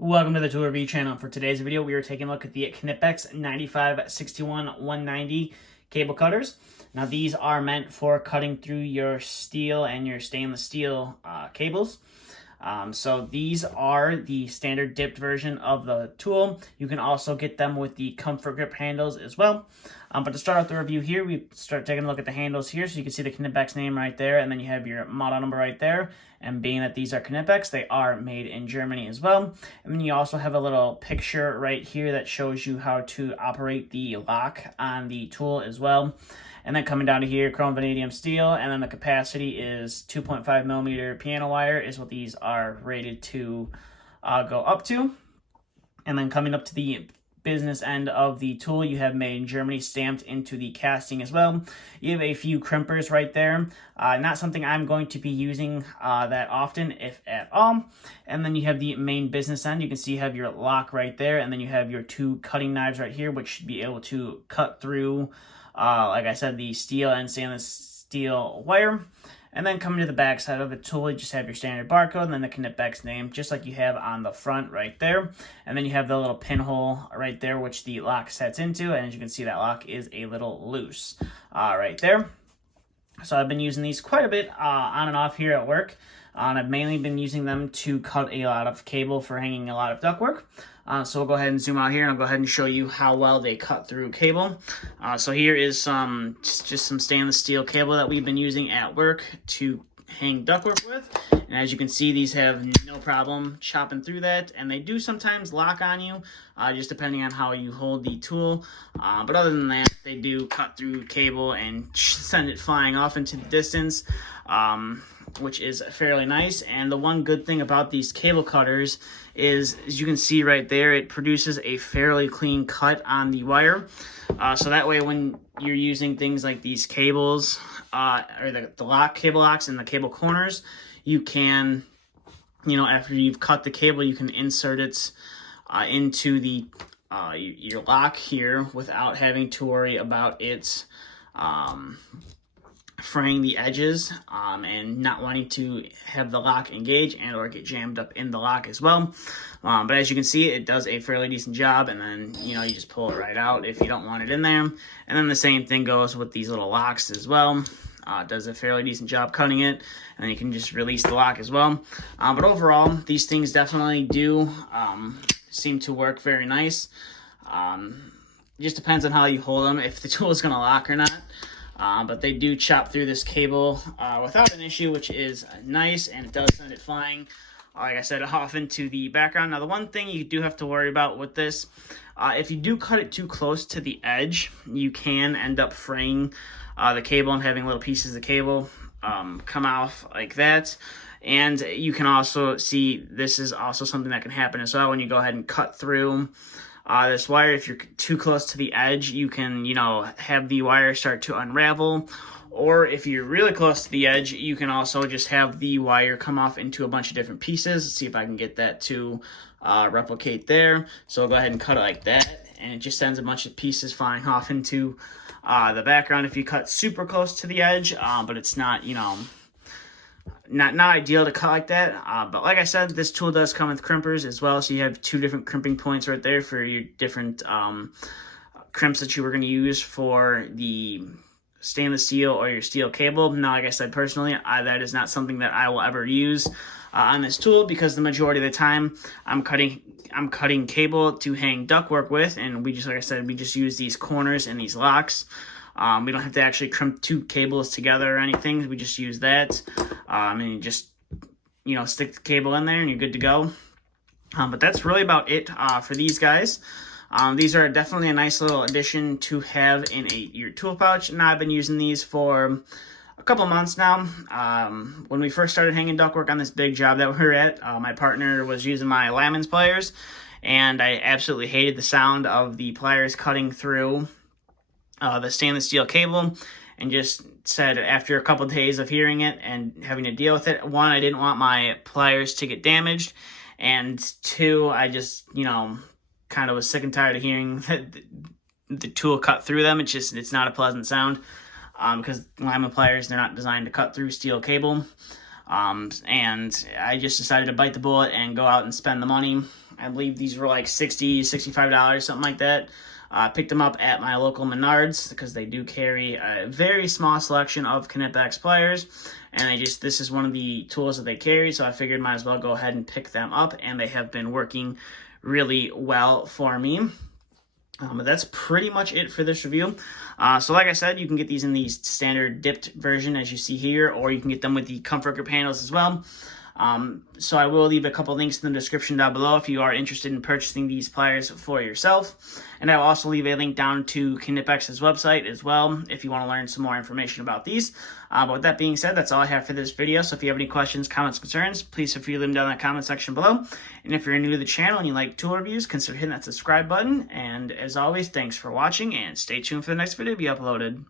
Welcome to the tool review channel. For today's video, we are taking a look at the Knipex 9561-190 cable cutters. Now these are meant for cutting through your steel and your stainless steel cables. So these are the standard dipped version of the tool. You can also get them with the comfort grip handles as well. But to start out the review here, we start taking a look at the handles here. So you can see the Knipex name right there, and then you have your model number right there. And being that these are Knipex, they are made in Germany as well. And then you also have a little picture right here that shows you how to operate the lock on the tool as well. And then coming down to here, chrome vanadium steel, and then the capacity is 2.5 millimeter piano wire is what these are rated to go up to. And then coming up to the business end of the tool, you have made in Germany stamped into the casting as well. You have a few crimpers right there. Not something I'm going to be using that often, if at all. And then you have the main business end. You can see you have your lock right there, and then you have your two cutting knives right here, which should be able to cut through, like I said, the steel and stainless steel wire. And then coming to the back side of the tool, you just have your standard barcode and then the Knipex name, just like you have on the front right there. And then you have the little pinhole right there, which the lock sets into. And as you can see, that lock is a little loose right there. So I've been using these quite a bit on and off here at work. And I've mainly been using them to cut a lot of cable for hanging a lot of ductwork. So we'll go ahead and zoom out here, and I'll go ahead and show you how well they cut through cable. So here is just some stainless steel cable that we've been using at work to hang ductwork with. And as you can see, these have no problem chopping through that, and they do sometimes lock on you, just depending on how you hold the tool. But other than that, they do cut through cable and send it flying off into the distance, which is fairly nice. And the one good thing about these cable cutters is, as you can see right there, it produces a fairly clean cut on the wire. So that way when you're using things like these cables, or the cable locks and the cable corners, you can, after you've cut the cable, you can insert it into the your lock here without having to worry about it fraying the edges and not wanting to have the lock engage and or get jammed up in the lock as well. But as you can see, it does a fairly decent job, and then you just pull it right out if you don't want it in there. And then the same thing goes with these little locks as well. It does a fairly decent job cutting it, and then you can just release the lock as well. But overall, these things definitely do seem to work very nice. It just depends on how you hold them, if the tool is going to lock or not. But they do chop through this cable without an issue, which is nice, and it does send it flying, like I said, off into the background. Now, the one thing you do have to worry about with this, if you do cut it too close to the edge, you can end up fraying the cable and having little pieces of cable come off like that. And you can also see, this is also something that can happen as well when you go ahead and cut through this wire. If you're too close to the edge, you can, have the wire start to unravel. Or if you're really close to the edge, you can also just have the wire come off into a bunch of different pieces. Let's see if I can get that to replicate there. So I'll go ahead and cut it like that, and it just sends a bunch of pieces flying off into the background if you cut super close to the edge. But it's not, not ideal to cut like that. But like I said, this tool does come with crimpers as well, so you have two different crimping points right there for your different crimps that you were going to use for the stainless steel or your steel cable. Now, like I said, personally, that is not something that I will ever use on this tool, because the majority of the time I'm cutting cable to hang ductwork with, and we just, like I said, we just use these corners and these locks. We don't have to actually crimp two cables together or anything. We just use that, and you just, stick the cable in there and you're good to go. But that's really about it for these guys. These are definitely a nice little addition to have in your tool pouch. Now, I've been using these for a couple months now. When we first started hanging ductwork on this big job that we were at, my partner was using my Lamens pliers, and I absolutely hated the sound of the pliers cutting through the stainless steel cable, and just said, after a couple of days of hearing it and having to deal with it, one, I didn't want my pliers to get damaged, and two, I just, kind of was sick and tired of hearing that the tool cut through them. It's not a pleasant sound, because Lyman pliers, they're not designed to cut through steel cable. And I just decided to bite the bullet and go out and spend the money I believe these were like $60, $65, something like that. Picked them up at my local Menards because they do carry a very small selection of Knipex pliers, and this is one of the tools that they carry, so I figured might as well go ahead and pick them up, and they have been working really well for me. But that's pretty much it for this review. So like I said, you can get these in the standard dipped version as you see here, or you can get them with the comfort grip handles as well. So I will leave a couple links in the description down below if you are interested in purchasing these pliers for yourself. And I will also leave a link down to Knipex's website as well if you want to learn some more information about these. But with that being said, that's all I have for this video. So if you have any questions, comments, concerns, please feel free to leave them down in the comment section below. And if you're new to the channel and you like tool reviews, consider hitting that subscribe button. And as always, thanks for watching and stay tuned for the next video to be uploaded.